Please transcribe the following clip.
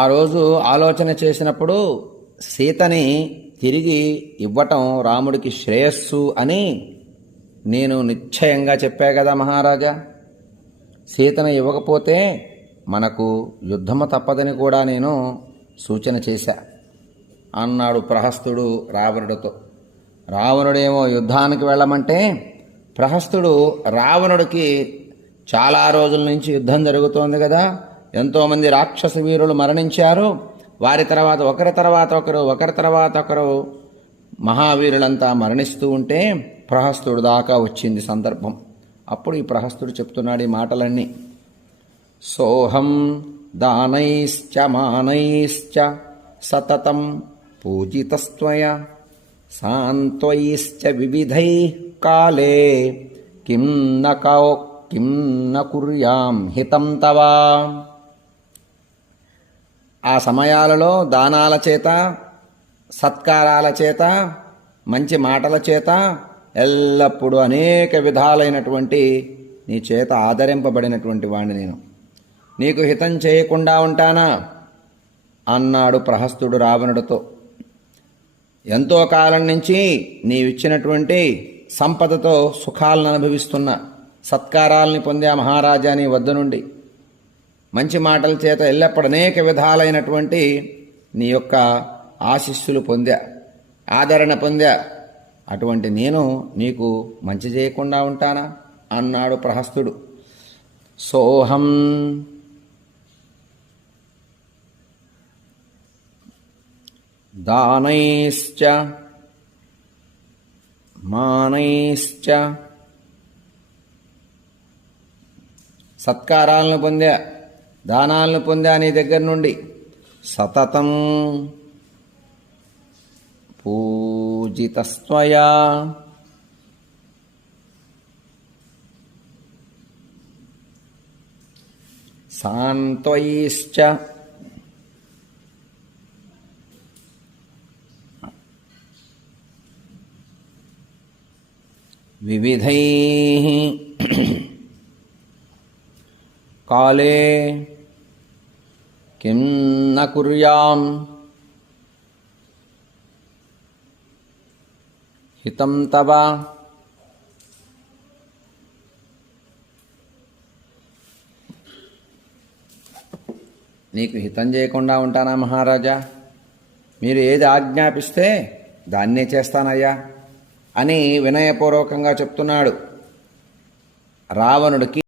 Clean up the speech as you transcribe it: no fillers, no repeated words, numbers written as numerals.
ఆ రోజు ఆలోచన చేసినప్పుడు సీతని తిరిగి ఇవ్వటం రాముడికి శ్రేయస్సు అని నేను నిశ్చయంగా చెప్పా కదా మహారాజా. సీతను ఇవ్వకపోతే మనకు యుద్ధము తప్పదని కూడా నేను సూచన చేశా అన్నాడు ప్రహస్తుడు రావణుడితో. రావణుడేమో యుద్ధానికి వెళ్ళమంటే ప్రహస్తుడు రావణుడికి చాలా రోజుల నుంచి యుద్ధం జరుగుతోంది కదా, ఎంతోమంది రాక్షస వీరులు మరణించారు, వారి తర్వాత ఒకరి తర్వాత ఒకరు మహావీరులంతా మరణిస్తూ ఉంటే ప్రహస్తుడు దాకా వచ్చింది సందర్భం. అప్పుడు ఈ ప్రహస్తుడు చెప్తున్నాడు ఈ మాటలన్నీ. సోహం దానైశ్చ మానైశ్చ సతతం పూజితస్త్వయా సాంత్వైశ్చ వివిధై కాలే కిం న కుర్యాం హితం తవా. ఆ సమయాలలో దానాల చేత, సత్కారాల చేత, మంచి మాటల చేత ఎల్లప్పుడూ అనేక విధాలైనటువంటి నీ చేత ఆదరింపబడినటువంటి వాడిని నేను. నీకు హితం చేయకుండా ఉంటానా అన్నాడు ప్రహస్తుడు రావణుడితో. ఎంతో కాలం నుంచి నీవిచ్చినటువంటి సంపదతో సుఖాలను అనుభవిస్తున్నా, సత్కారాలని పొందా మహారాజా నీ వద్ద నుండి. మంచి మాటల చేత ఎల్లప్పుడు అనేక విధాలైనటువంటి నీ యొక్క ఆశీస్సులు పొందా, ఆదరణ పొందా. అటువంటి నేను నీకు మంచి చేయకుండా ఉంటానా అన్నాడు ప్రహస్తుడు. సోహం దానైశ్చ మానైశ్చ, సత్కారాలను పొందా, దానాలను పొందా నీ దగ్గర నుండి. సతతం పూజితస్త్వయా సాంత్వైశ్చ వివిధైః కాలే కిం న కుర్యాం హితం తవ. నీకు హితం చేయకుండా ఉంటానా మహారాజా? మీరు ఏది ఆజ్ఞాపిస్తే దాన్నే చేస్తానయ్యా అని వినయపూర్వకంగా చెప్తున్నాడు రావణుడికి.